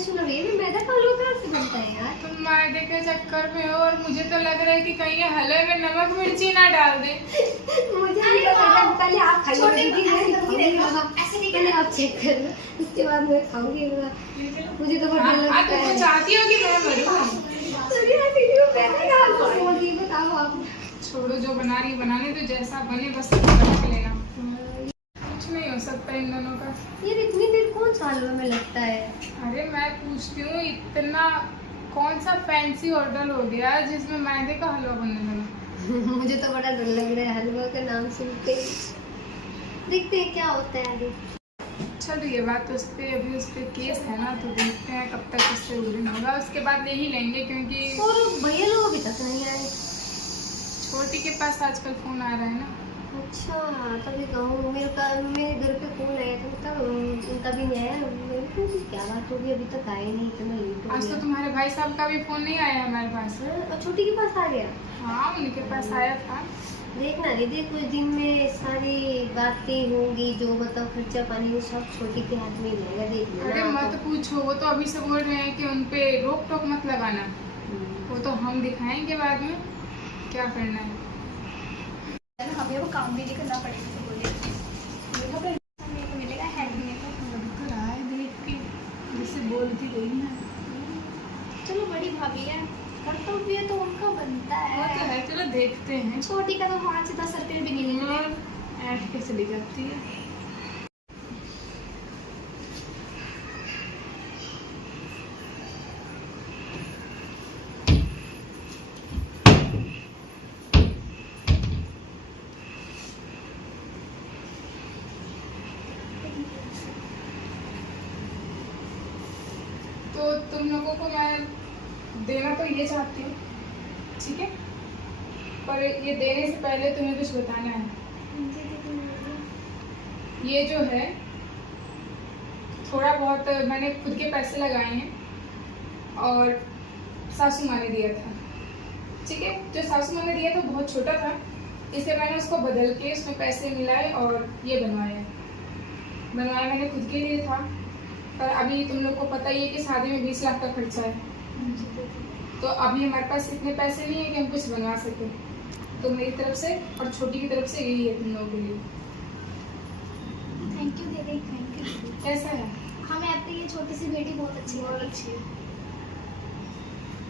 सुनो, ये भी मैदा का हलवा कहाँ से बनता है यार? तुम मैदे के चक्कर में हो और मुझे तो लग रहा है कि कहीं ये हलवे में नमक मिर्ची ना डाल दे। मुझे नहीं पता, पहले आप खाइए, पहले आप चेक कर लो, उसके बाद मैं खाऊंगी। मुझे तो बहुत डर लगता है। तुम चाहती हो कि मैं मरूं? बताओ आप। छोड़ो, जो बना रही बनाने तो, जैसा बने बस बना के लेना। कुछ नहीं हो सकता इन दोनों का। यार इतनी देर कौन सा हलवा में लगता है? अरे मैं पूछती हूँ, इतना कौन सा फैंसी होटल हो गया जिसमें मैदे का हलवा बनने लगा? मुझे तो बड़ा डर लग रहा है हलवा का नाम सुनते ही। देखते हैं क्या होता है आगे। चलो ये बात तो अभी उस पे केस है ना, तो देखते हैं कब तक उससे उड़न होगा। उसके बाद ले ही लेंगे, क्योंकि और भैया लोग अभी तक नहीं आए। छोटी के पास आजकल फोन आ रहा है ना। अच्छा, तभी कहूँ मेरे घर पे फोन आया था, तभी नहीं आया। क्या बात होगी, अभी तक आए नहीं, इतना लेट हो आज तो गया। तुम्हारे भाई साहब का भी फोन नहीं आया हमारे पास। और छोटी के पास आ गया? हाँ, उनके पास आया था। देखना दीदी, कुछ दिन में सारी बातें होंगी, जो मतलब खर्चा पानी वो सब छोटी के हाथ में ही रहेगा। देखना। अरे मत पूछो, वो तो अभी से बोल रहे हैं कि उनपे रोक टोक मत लगाना। वो तो हम दिखाएंगे बाद में क्या करना है। हमें वो काम भी नहीं करना पड़ेगा, तो बोले मेरे को मिलेगा हेल्प में। तो राय देख के जैसे बोलती गई ना। चलो बड़ी भाभी है, कर्तव्य तो उनका बनता वो तो है। है, चलो देखते हैं। छोटी का तो 5 से 10 रुपये भी नहीं मिलेंगे। और ऐड के चली जाती है। तो तुम लोगों को मैं देना तो ये चाहती हूँ, ठीक है, पर ये देने से पहले तुम्हें कुछ बताना है। ये जो है थोड़ा बहुत मैंने खुद के पैसे लगाए हैं और सासू माँ ने दिया था, ठीक है। जो सासू माँ ने दिया था बहुत छोटा था, इसलिए मैंने उसको बदल के उसमें पैसे मिलाए और ये बनवाया मैंने खुद के लिए था। पर अभी तुम लोग को पता ही है कि शादी में 20 लाख का खर्चा है, तो अभी हमारे पास इतने पैसे नहीं है कि हम कुछ बनवा सके। तो मेरी तरफ से और छोटी की तरफ से यही है तुम लोगों के लिए। थैंक यू दीदी, थैंक यू। कैसा है? हमें आपकी ये छोटी सी बेटी बहुत अच्छी है।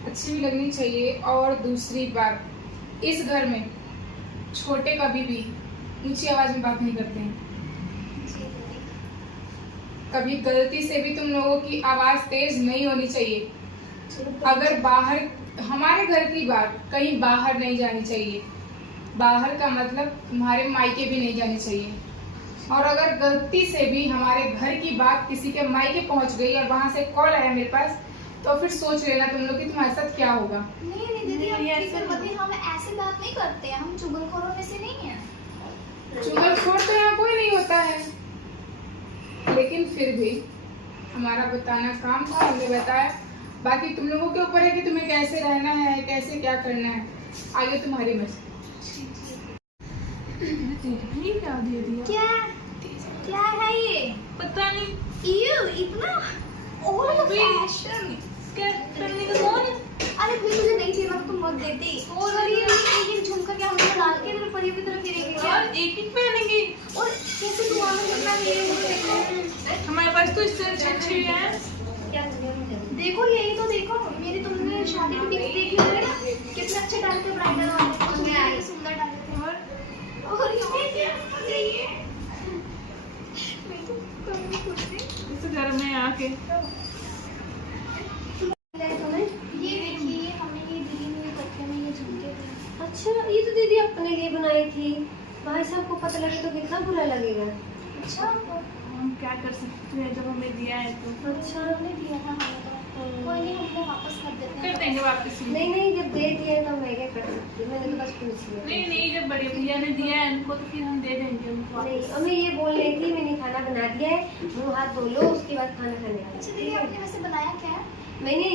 अच्छी भी लगनी चाहिए। और दूसरी बात, इस घर में छोटे कभी भी ऊंची आवाज में बात नहीं करते हैं। कभी गलती से भी तुम लोगों की आवाज तेज नहीं होनी चाहिए। अगर बाहर, हमारे घर की बात कहीं बाहर नहीं जानी चाहिए। बाहर का मतलब तुम्हारे मायके भी नहीं जानी चाहिए। और अगर गलती से भी हमारे घर की बात किसी के मायके पहुंच गई और वहां से कॉल आया मेरे पास, तो फिर सोच लेना तुम लोग कि तुम्हारे साथ क्या होगा। नहीं दीदी, हम ऐसी बात नहीं करते हैं, हम चुगलखोरों में से नहीं है। चुगलखोर तो यहाँ कोई नहीं होता है, लेकिन फिर भी हमारा बताना काम था, हमने बताया। बाकी तुम लोगों के ऊपर है कि तुम्हें कैसे रहना है, कैसे क्या करना है, आगे तुम्हारी मर्जी। क्या दे दिया? क्या है ये? पता नहीं। इतना ओल्ड फैशन क्या करने का कौन? अरे भाई मुझे नहीं चाहिए, तुम मत देती। और ये एक झुमका क्या हमने डाल के मेरे परी की तरफ गिरेगी क्या? और एक ही पहनेंगी। और कैसे दुआ में करना है हमारे पास तो इससे अच्छी है। देखो यही तो देखो, मेरी तुमने शादी की पिक्स देखी होगी ना, कितने अच्छे डाले थे ब्राइडल वाले, सुंदर डाले थे। और ये क्या है ये? मैं तो कभी खुश नहीं। इस घर में आके ये देखिए, हमने ये दी हुई पत्थर में ये झुमके थे। अच्छा, ये तो दीदी अपने लिए बनाई थी। भाई साहब को पता लगे तो कितना बुरा लगेगा। अच्छा, हम क्या कर सकते हैं जब हमें दिया है तो। अच्छा, हमने दिया था हमें तो। कोई नहीं, हम लोग वापस कर देते हैं। कर देंगे वापस। नहीं, जब दे दिया तो मैं क्या कर सकती हूँ, मैंने तो बस पूछ लिया। नहीं, जब बड़े भैया ने दिया है उनको तो फिर हम दे देंगे उनको नहीं, वापस। और मैं ये बोल रही थी, मैंने खाना बना दिया है, मुँह हाथ धो लो, उसके बाद खाना खाने आ अच्छा जाओ। दीदी, आपने वैसे बनाया क्या है? मैंने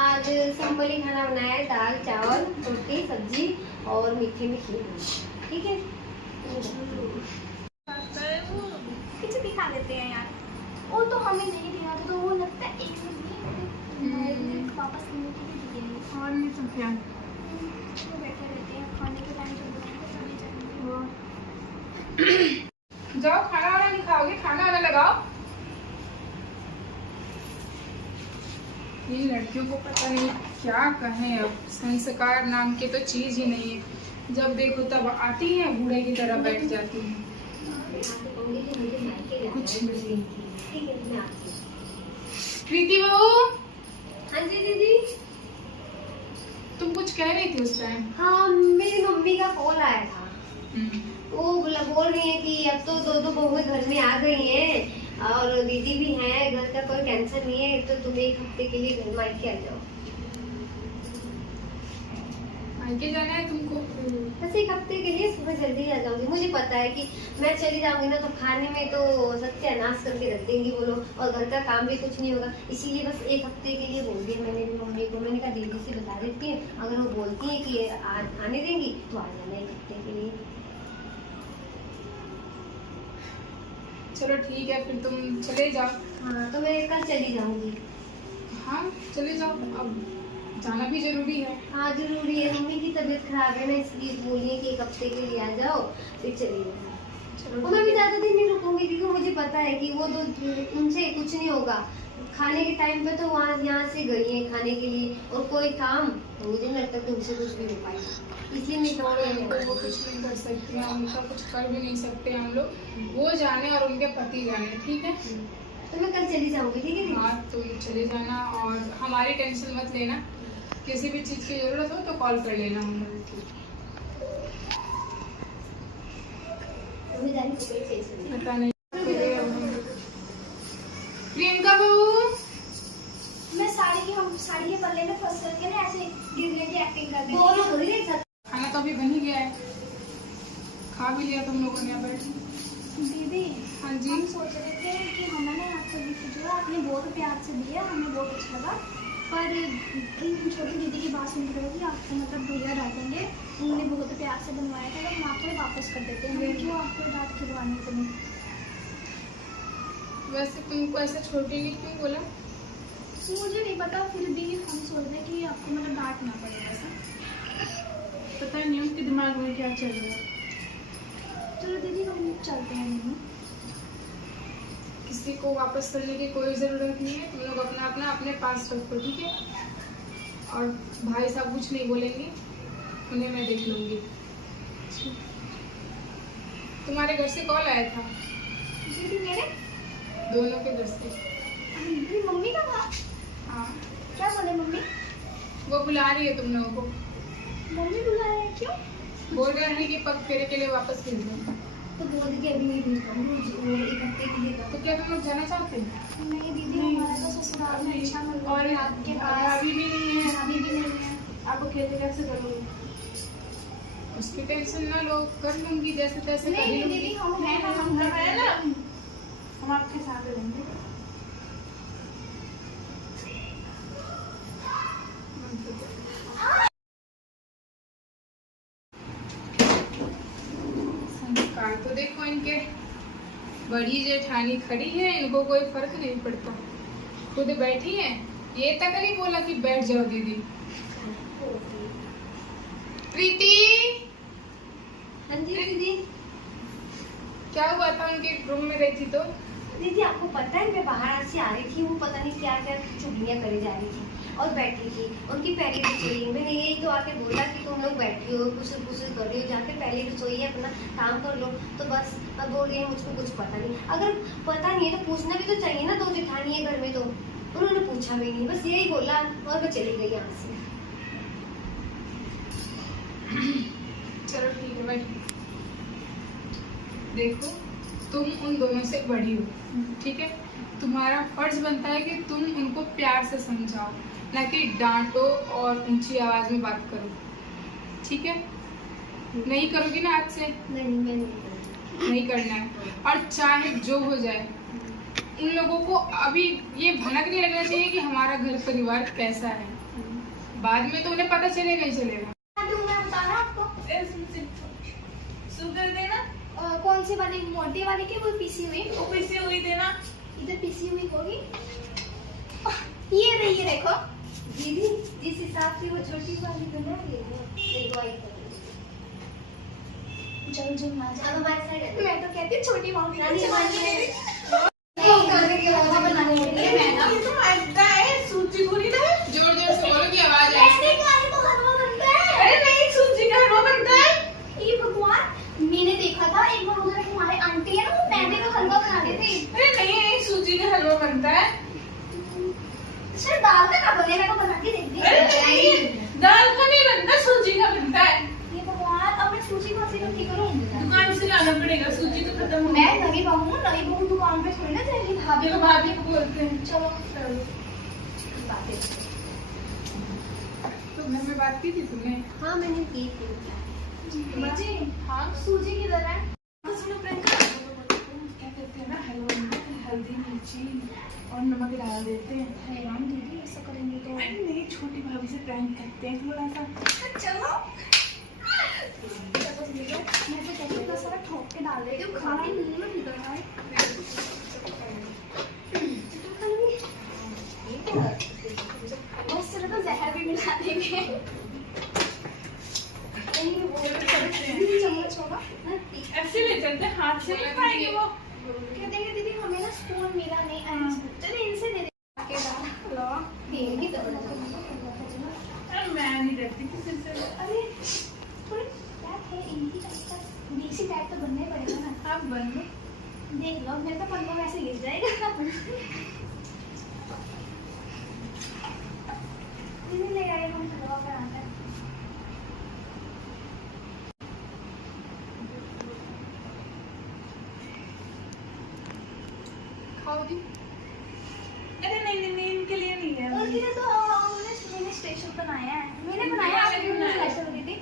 आज सिंपल ही खाना बनाया है, दाल चावल रोटी सब्जी और मीठे में खीर। ठीक है, कुछ भी खा लेते हैं यार। वो तो हमें नहीं दिया था, तो वो लगता है एक मिनट इन लड़कियों को पता नहीं क्या कहें, अब संस्कार नाम के तो चीज ही नहीं है। जब देखो तब आती है, बूढ़े की तरह बैठ जाती है। कुछ नहीं। ठीक है, मैं आती हूँ। प्रीति बहू, हाँ जी दीदी। तुम कुछ कह रही थी उस टाइम। हाँ, मेरी मम्मी का कॉल आया था। वो बोल रही है कि अब तो दो बहुएं घर में आ गई हैं और दीदी भी हैं, घर का कोई टेंशन नहीं है, तो तुम एक हफ्ते के लिए घर मायके आ जाओ। मायके जाना है तुमको? बस एक हफ्ते के लिए सुबह जल्दी आ जाऊंगी। मुझे पता है कि मैं चली जाऊंगी ना तो खाने में तो सत्यानाश करके रख देंगी वो लोग, और घर का काम भी कुछ नहीं होगा। इसीलिए बस एक हफ्ते के लिए बोल दिया मैंने भी मम्मी को। मैंने कहा दीदी से बता देती हूँ, अगर वो बोलती है कि आने देंगी तो आ जाना एक हफ्ते के लिए। चलो ठीक है, फिर तुम चले जाओ। हाँ, तो मैं कल चली जाऊंगी। हाँ चले जाओ, अब जाना भी जरूरी है। हाँ जरूरी है, मम्मी की तबीयत खराब है ना, इसलिए बोलिए कि एक हफ्ते के लिए आ जाओ, फिर चली जाओ। चलो और मैं भी ज्यादा दिन नहीं रुकूंगी क्योंकि मुझे पता है कि वो तो उनसे कुछ नहीं होगा। खाने के टाइम पे तो वहाँ यहाँ से गई है खाने के लिए, और कोई काम तो मुझे नहीं लगता कि उनसे कुछ भी हो पाएगा, इसलिए मैं कहूँगी वो कुछ नहीं कर सकते हैं, उनका कुछ कर भी नहीं सकते हम लोग। वो जाने और उनके पति जाने, ठीक है। तो मैं कल चली जाऊंगी, ठीक है दीदी? हाँ तुम चले जाना, और हमारी टेंशन मत लेना। किसी भी चीज़ की जरूरत हो तो कॉल कर लेना हम लोग। मैं जा रही हूँ, कोई टेंशन नहीं। पता नहीं प्रियंका बहू, मैं साड़ी के पल्ले में फंस करके ना ऐसे गिरने की एक्टिंग कर रही हूँ। दोनों थोड़ी देख सकते। खाना तो अभी बन ही गया है, खा भी लिया तुम लोगों ने बैठ। दीदी, हाँ जी। हम सोच रहे थे कि हमें ना आपको गिफ्ट जो है आपने बहुत प्यार से दिया, हमें बहुत अच्छा लगा। पर छोटी दीदी की बात सुनकर लगा कि आपको मतलब भैया डांटेंगे, उन्होंने बहुत प्यार से बनवाया था, तो हम आपको वापस कर देते हैं। क्यों आपको डांट खिलवानी तुम्हें? वैसे तुमको ऐसा छोटी ने क्यों बोला? मुझे नहीं पता, फिर भी हम सोच रहे हैं कि आपको मतलब डांट ना पड़े ऐसा। पता नहीं उनके दिमाग में क्या चल रहा है। चलो दीदी हम चलते हैं। नहीं किसी को वापस करने की कोई ज़रूरत नहीं है, तुम लोग अपना अपना अपने पास रखो, ठीक है। और भाई साहब कुछ नहीं बोलेंगे, उन्हें मैं देख लूँगी। तुम्हारे घर से कॉल आया था? दीदी मेरे दोनों के घर से। दीदी मम्मी का था? हाँ। क्या बोले मम्मी? वो बुला रही है तुम लोगों को। मम्मी बुला रहे हैं? क्यों? बोल रहे हैं कि पग फेरे के लिए वापस भेज दो। तो बोल दी कि अभी मैं भेजता हूँ, एक हफ्ते के लिए। तो क्या तुम लोग जाना चाहते हैं? नहीं दीदी, हमारा तो ससुराल में अच्छा मिल रहा है, आपके पास अभी भी नहीं है। अभी भी नहीं है। आप अकेले कैसे करोगे? उसकी टेंशन ना लो, कर लूंगी जैसे तैसे कर नहीं लूंगी। दीदी, हम हैं ना, हम घर है ना। हम आपके साथ रहेंगे। संस्कार तो देखो इनके, बड़ी जेठानी खड़ी है, इनको कोई फर्क नहीं पड़ता, खुद बैठी है। ये तक नहीं बोला कि बैठ जाओ दीदी। प्रीति, हाँ जी दीदी। क्या हुआ था? उनके रूम में गई थी तो? दीदी आपको पता है मैं बाहर से आ रही थी, वो पता नहीं क्या क्या चुगलियाँ करे जा रही थी और बैठी थी, उनकी पहली रसोई है। मैंने यही तो आके बोला कि तुम लोग बैठी हो, कुछ कर रही हो, जाके पहली रसोई है, अपना काम कर लो। तो बस अब बोल रही है मुझको कुछ पता नहीं। अगर पता नहीं है तो पूछना भी तो चाहिए ना, दो जेठानी है घर में, तो उन्होंने पूछा भी नहीं, बस यही बोला और मैं चली गई यहाँ से। चलो ठीक है भाई। देखो तुम उन दोनों से बड़ी हो, ठीक है। तुम्हारा फर्ज बनता है कि तुम उनको प्यार से समझाओ, ना कि डांटो और ऊंची आवाज में बात करो, ठीक है। नहीं करोगी ना आज से? नहीं मैं नहीं करना है। और चाहे जो हो जाए, उन लोगों को अभी ये भनक नहीं लगना चाहिए कि हमारा घर परिवार कैसा है। बाद में तो उन्हें पता चलेगा ही चलेगा। मैं बताना आपको, शुगर देना। कौन सी वाली, मोटी वाली की वो पीसी हुई? वो पीसी हुई देना। इधर पीसी हुई होगी। ये रही, ये देखो दीदी, जिस हिसाब से वो छोटी वाली बना रही है, चल जो ना अब हमारे साइड मैं तो कहती हूँ छोटी मम्मी नानी चलानी है। वो करने के लिए वो बनाने के लिए मैं ना ये तो मैदा है, सूजी पूरी ना बनेगा तो बना के देख दी। दाल का नहीं बनता, सूजी का बनता है। ये भगवान, अब मैं सूजी कहाँ से रखी करूँ? दुकान से लाना पड़ेगा, सूजी तो खत्म हो मैं नई बहू दुकान पे थोड़ी ना जाएगी। भाभी देखो भाभी को बोलते हैं। चलो बातें। तो घर में बात की थी तुमने? हाँ मैंने की थी। जी हाँ सूजी किधर है? तो सुनो प्रियंका, क्या कहते हैं ना, हल्दी मिर्ची और नमक डाल देते हैं। हैरान दीदी, ऐसा करेंगे तो? अरे नहीं, छोटी भाभी से प्रैंक करते हैं थोड़ा सा। चलो मैं तो कहती हूँ इतना सारा ठोक के डाल देती हूँ, खाना ही मुंह में भिगड़ रहा है। बस चलो तो जहर भी मिला देंगे। चम्मच होगा ऐसे ले चलते, हाथ से नहीं खाएंगे वो। कह देंगे दीदी हमें ना स्पून मिला नहीं। चलिए इनसे दे दे देंगी तो। अरे मैं नहीं डरती किसी से। अरे थोड़ी बात है इनकी, देसी टाइप तो बनना ही पड़ेगा ना। आप बन लो। देख लो मेरे तो पन्ना वैसे गिर जाएगा। दीदी ले आए, हम हलवा बनाते हैं। खाओ दी। अरे नहीं नहीं नहीं, इनके लिए नहीं है। उनके लिए तो मैंने स्पेशल बनाया है। मैंने बनाया, आपके लिए स्पेशल दीदी।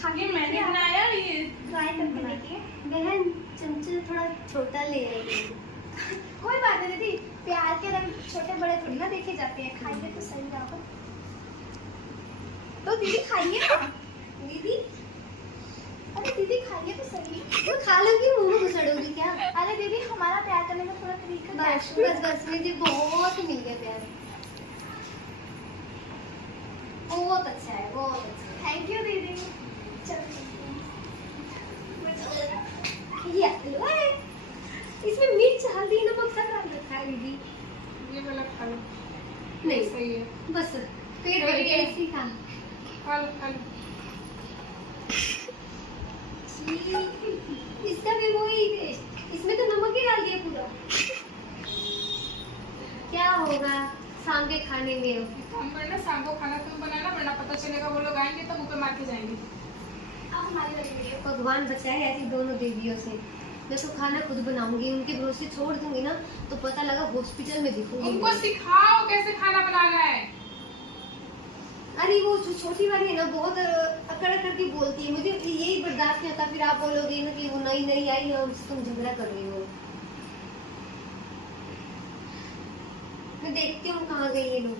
खा के मैंने बनाया, ये ट्राई करके देखिए। बहन चमचा थोड़ा छोटा ले रही है। कोई बात नहीं दीदी, प्यार के रंग छोटे बड़े थोड़ी ना देखे जाते हैं। खाइए तो सही रहो। तो दीदी खाइए ना। दीदी अरे दीदी खाइए तो सही। वो खा लोगी, मुंह में घुसड़ोगी क्या? अरे दीदी हमारा प्यार करने का थोड़ा तरीका बस बस बस, मुझे बहुत मिल गया प्यार। बहुत अच्छा है, बहुत अच्छा है। थैंक यू दीदी। चलो ये हलवा है, इसमें मिर्च हल्दी नमक सब डाल रखा है दीदी। ये वाला खा लो। नहीं सही है। बस पेट भर के ऐसे ही खा। खा लो खा लो। इसका भी वही टेस्ट, इसमें तो नमक ही डाल दिया पूरा। क्या होगा शाम के खाने में? काम करना, शाम को खाना तुम बनाना, वरना पता चलेगा वो लोग आएंगे तो मुंह पे मार के जाएंगे। अब हमारी वाली वीडियो। भगवान बचाए ऐसी दोनों देवियों से। मैं तो खाना खुद बनाऊंगी, उनके भरोसे छोड़ दूंगी ना तो पता लगा हॉस्पिटल में दिखूंगी। उनको सिखाओ कैसे खाना बनाना है। अरे वो जो छोटी वाली है ना, बहुत अकड़ करके बोलती है, मुझे यही बर्दाश्त नहीं होता। फिर आप बोलोगे ना कि वो नई नई आई है, उससे तुम झगड़ा कर रही हो। मैं देखती हूँ कहाँ गई ये लोग।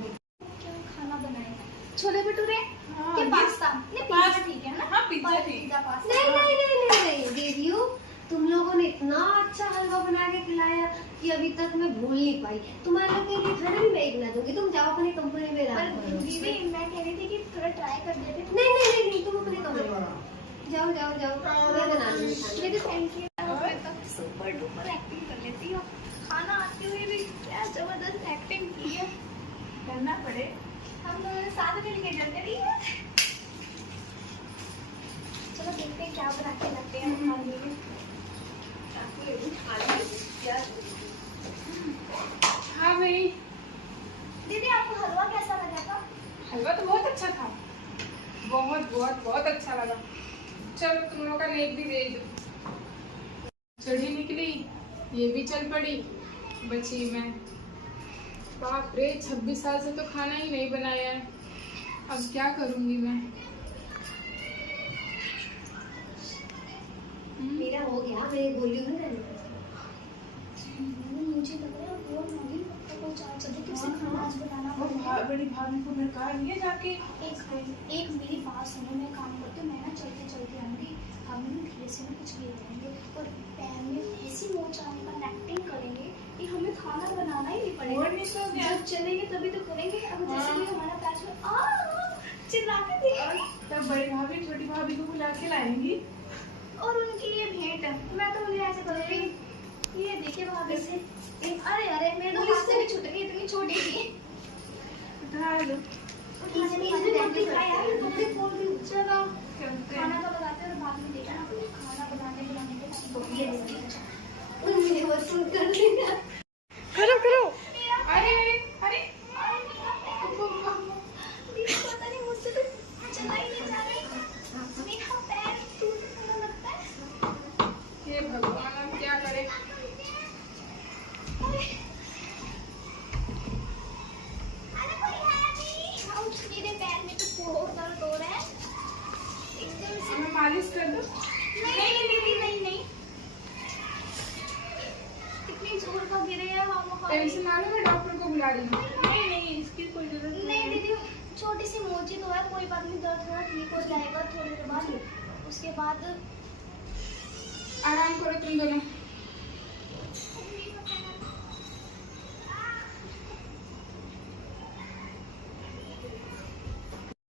क्या खाना बनाए? छोले भटूरे हाँ, के ये पास्ता। नहीं पिज्जा ठीक है ना? हाँ, पिज्जा ठीक। Pizza pasta. नहीं नहीं नहीं नहीं नहीं देवियों, तुम लोगों ने इतना अच्छा हलवा बना के खिलाया कि अभी तक मैं भूल नहीं पाई। तुम्हारे लोग के लिए खाना भी मैं एक बना दूंगी, तुम जाओ अपनी कंपनी में पर आराम करो। दीदी मैं कह रही थी कि थोड़ा ट्राई कर देते। नहीं नहीं नहीं नहीं, तुम अपने कमरे में जाओ जाओ जाओ, मैं बना लूंगी खाना। दीदी थैंक यू। मैं तो सुपर डुपर एक्टिंग कर लेती हूँ। खाना आते हुए भी क्या जबरदस्त एक्टिंग की है। करना पड़े। हम लोगों ने साथ में लेके चलते रही है। चलो देखते हैं क्या बना के लाते हैं खाने में। हाँ भाई, दीदी आपको हलवा कैसा लगा था? हलवा तो बहुत अच्छा था। बहुत बहुत बहुत अच्छा लगा। चलो तुम लोग का नेक भी भेज दो। चढ़ी निकली, ये भी चल पड़ी, बची मैं। बाप रे, 26 साल से तो खाना ही नहीं बनाया है। अब क्या करूंगी मैं? मेरा हो गया, मैं बोली हूँ ना। मुझे लग रहा है वो मम्मी को चार चले तो उसे खाना आज बनाना पड़ेगा। बड़ी भाभी को मैं कहा ये जाके एक मेरी बात सुनो, मैं काम करती हूँ। मैं ना चलते चलते आऊँगी, हम धीरे से ना कुछ गिर जाएंगे और पैर में ऐसी मोच आने का एक्टिंग करेंगे कि हमें खाना बनाना ही नहीं पड़ेगा। जब चलेंगे तभी तो करेंगे। अब जैसे भी हमारा पैर में चिल्ला के देगा, तब बड़ी भाभी छोटी भाभी को बुला के लाएंगी और उनकी ये भेंट है। मैं तो मुझे ऐसे करूँगी, ये देखिए भाभी से। अरे अरे मेरे तो हाथ से भी छूट गई, इतनी छोटी थी। उठा लो। चलो खाना तो लगाते हैं और बाद में देखा ना खाना बनाने के उनसे वसूल कर लेना। करो करो। अरे अरे अरे ठीक हो जाएगा थोड़ी देर बाद। उसके बाद आराम करो तुम दोनों।